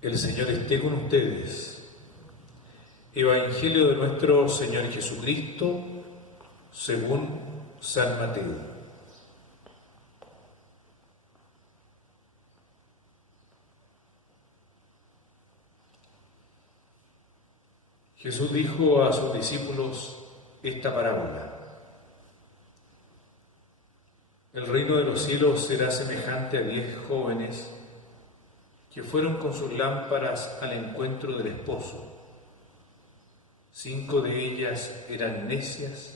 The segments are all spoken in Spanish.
El Señor esté con ustedes. Evangelio de nuestro Señor Jesucristo según San Mateo. Jesús dijo a sus discípulos esta parábola: El reino de los cielos será semejante a 10 jóvenes que fueron con sus lámparas al encuentro del esposo. 5 de ellas eran necias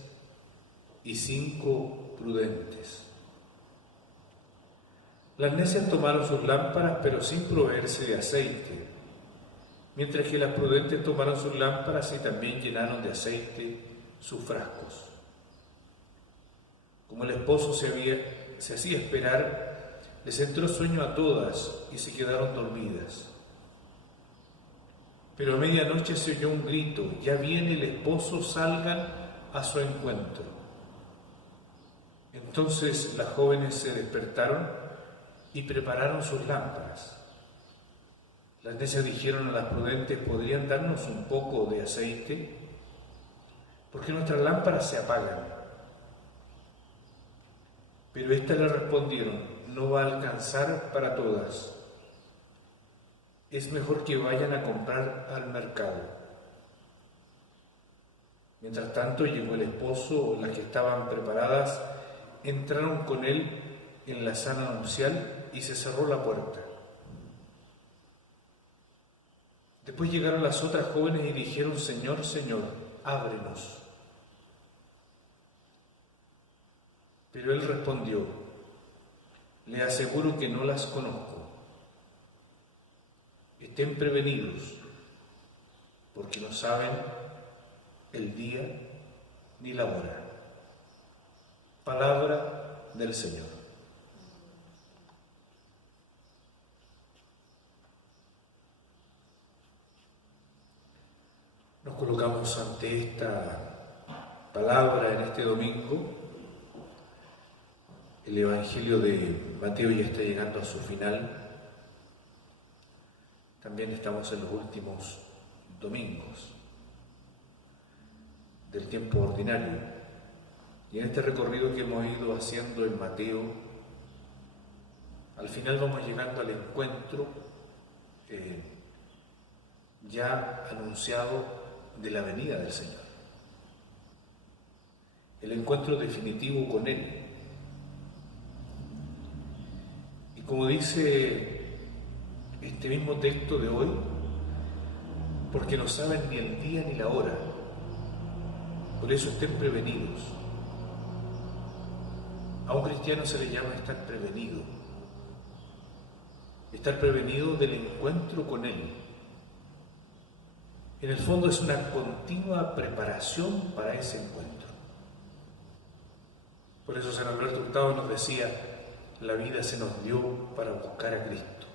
y 5 prudentes. Las necias tomaron sus lámparas, pero sin proveerse de aceite, mientras que las prudentes tomaron sus lámparas y también llenaron de aceite sus frascos. Como el esposo se hacía esperar, les entró sueño a todas y se quedaron dormidas. Pero a medianoche se oyó un grito: ya viene el esposo, salgan a su encuentro. Entonces las jóvenes se despertaron y prepararon sus lámparas. Las necias dijeron a las prudentes: ¿podrían darnos un poco de aceite? Porque nuestras lámparas se apagan. Pero éstas le respondieron: no va a alcanzar para todas. Es mejor que vayan a comprar al mercado. Mientras tanto llegó el esposo. Las que estaban preparadas entraron con él en la sala nupcial y se cerró la puerta. Después llegaron las otras jóvenes y dijeron: Señor, Señor, ábrenos. Pero él respondió: le aseguro que no las conozco. Estén prevenidos, porque no saben el día ni la hora. Palabra del Señor. Nos colocamos ante esta palabra en este domingo. El Evangelio de Mateo ya está llegando a su final. También estamos en los últimos domingos del tiempo ordinario. Y en este recorrido que hemos ido haciendo en Mateo, al final vamos llegando al encuentro ya anunciado de la venida del Señor. El encuentro definitivo con Él. Y como dice este mismo texto de hoy, porque no saben ni el día ni la hora, por eso estén prevenidos. A un cristiano se le llama estar prevenido del encuentro con Él. En el fondo es una continua preparación para ese encuentro. Por eso San Alberto Hurtado nos decía: la vida se nos dio para buscar a Cristo,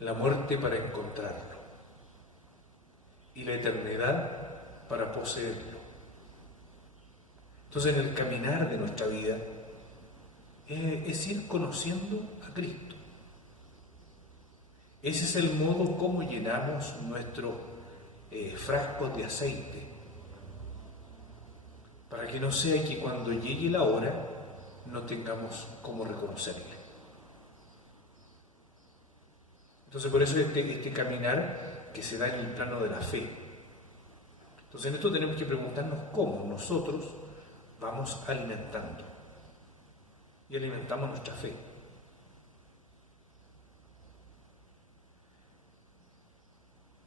la muerte para encontrarlo y la eternidad para poseerlo. Entonces, en el caminar de nuestra vida es ir conociendo a Cristo. Ese es el modo como llenamos nuestros frascos de aceite, para que no sea que cuando llegue la hora no tengamos cómo reconocerle. Entonces, por eso este caminar que se da en el plano de la fe. Entonces, en esto tenemos que preguntarnos cómo nosotros vamos alimentando y alimentamos nuestra fe.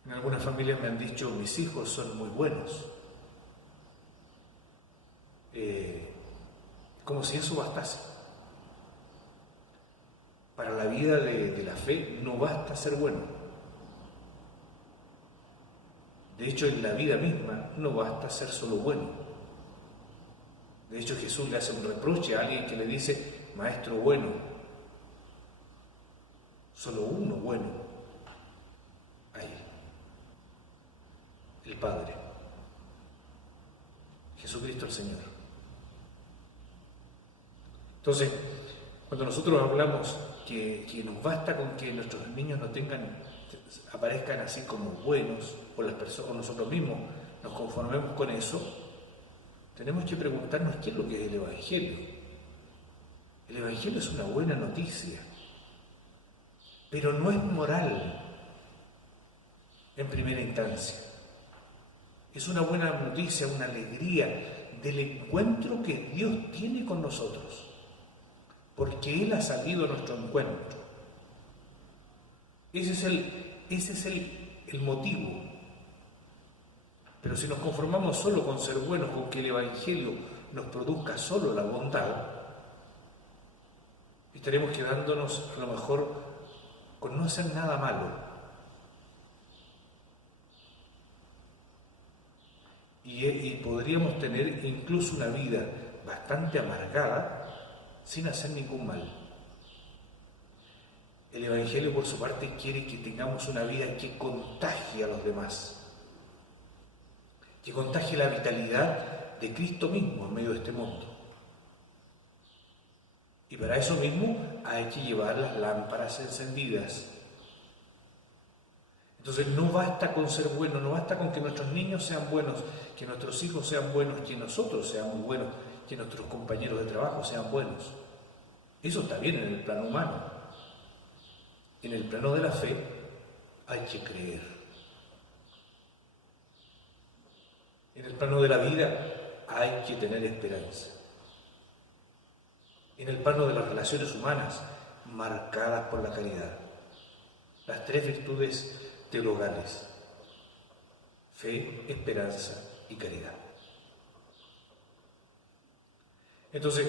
En algunas familias me han dicho: mis hijos son muy buenos. Como si eso bastase. Para la vida de la fe no basta ser bueno. De hecho, en la vida misma no basta ser solo bueno. De hecho, Jesús le hace un reproche a alguien que le dice: maestro bueno. Solo uno bueno hay: el Padre, Jesucristo el Señor. Entonces, Cuando nosotros hablamos que nos basta con que nuestros niños no aparezcan así como buenos, o las personas, o nosotros mismos nos conformemos con eso, tenemos que preguntarnos qué es lo que es el Evangelio. El Evangelio es una buena noticia, pero no es moral en primera instancia. Es una buena noticia, una alegría del encuentro que Dios tiene con nosotros, porque Él ha salido a nuestro encuentro. Ese es el motivo. Pero si nos conformamos solo con ser buenos, con que el Evangelio nos produzca solo la bondad, estaremos quedándonos a lo mejor con no hacer nada malo. Y podríamos tener incluso una vida bastante amargada sin hacer ningún mal. El Evangelio, por su parte, quiere que tengamos una vida que contagie a los demás, que contagie la vitalidad de Cristo mismo en medio de este mundo. Y para eso mismo hay que llevar las lámparas encendidas. Entonces no basta con ser buenos, no basta con que nuestros niños sean buenos, que nuestros hijos sean buenos, que nosotros seamos buenos, que nuestros compañeros de trabajo sean buenos. Eso está bien en el plano humano. En el plano de la fe hay que creer. En el plano de la vida hay que tener esperanza. En el plano de las relaciones humanas, marcadas por la caridad. Las tres virtudes teologales: fe, esperanza y caridad. Entonces,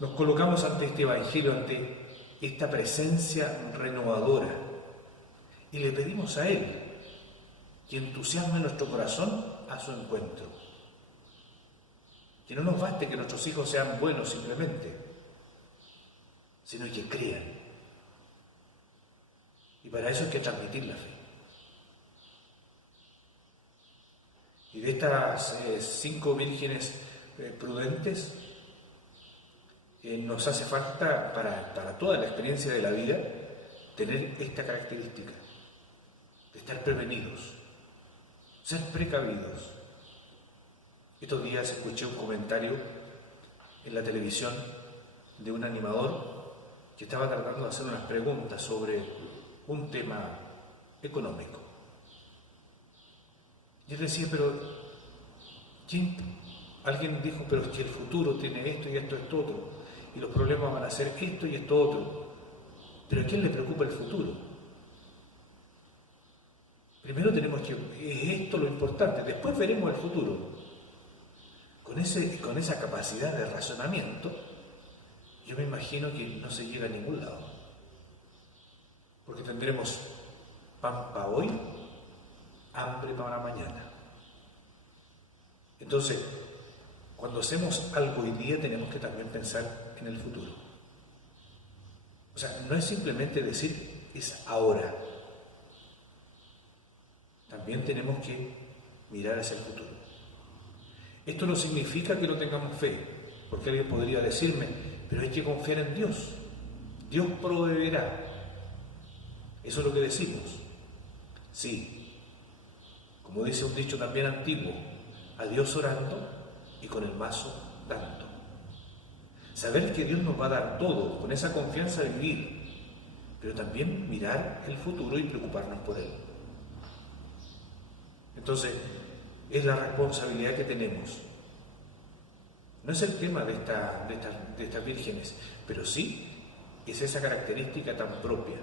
nos colocamos ante este Evangelio, ante esta presencia renovadora, y le pedimos a Él que entusiasme nuestro corazón a su encuentro. Que no nos baste que nuestros hijos sean buenos simplemente, sino que crean. Y para eso hay que transmitir la fe. Y de estas 5 vírgenes prudentes, nos hace falta para toda la experiencia de la vida tener esta característica de estar prevenidos, ser precavidos. Estos días escuché un comentario en la televisión de un animador que estaba tratando de hacer unas preguntas sobre un tema económico. Y él decía, pero alguien dijo, pero es que el futuro tiene esto y esto otro, y los problemas van a ser esto y esto otro. ¿Pero a quién le preocupa el futuro? Primero tenemos que, es esto lo importante, después veremos el futuro. Con esa capacidad de razonamiento, yo me imagino que no se llega a ningún lado. Porque tendremos pan para hoy, hambre para mañana. Entonces, cuando hacemos algo hoy día, tenemos que también pensar en el futuro. O sea, no es simplemente decir, es ahora. También tenemos que mirar hacia el futuro. Esto no significa que no tengamos fe, porque alguien podría decirme, pero hay que confiar en Dios. Dios proveerá. Eso es lo que decimos. Sí, como dice un dicho también antiguo, a Dios orando y con el mazo dando. Saber que Dios nos va a dar todo, con esa confianza de vivir, pero también mirar el futuro y preocuparnos por él. Entonces, es la responsabilidad que tenemos. No es el tema de estas vírgenes, pero sí es esa característica tan propia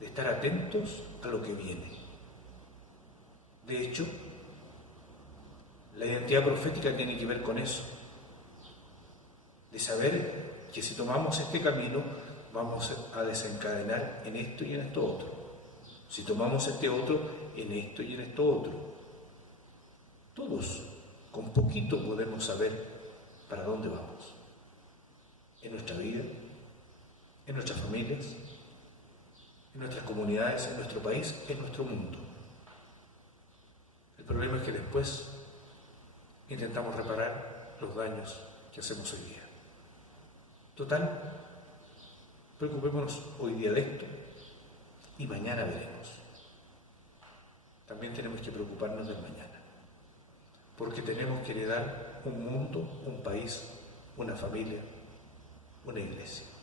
de estar atentos a lo que viene. De hecho, la identidad profética tiene que ver con eso, de saber que si tomamos este camino vamos a desencadenar en esto y en esto otro. Si tomamos este otro, en esto y en esto otro. Todos, con poquito podemos saber para dónde vamos. En nuestra vida, en nuestras familias, en nuestras comunidades, en nuestro país, en nuestro mundo. El problema es que después intentamos reparar los daños que hacemos hoy día. Total, preocupémonos hoy día de esto y mañana veremos. También tenemos que preocuparnos del mañana, porque tenemos que heredar un mundo, un país, una familia, una iglesia.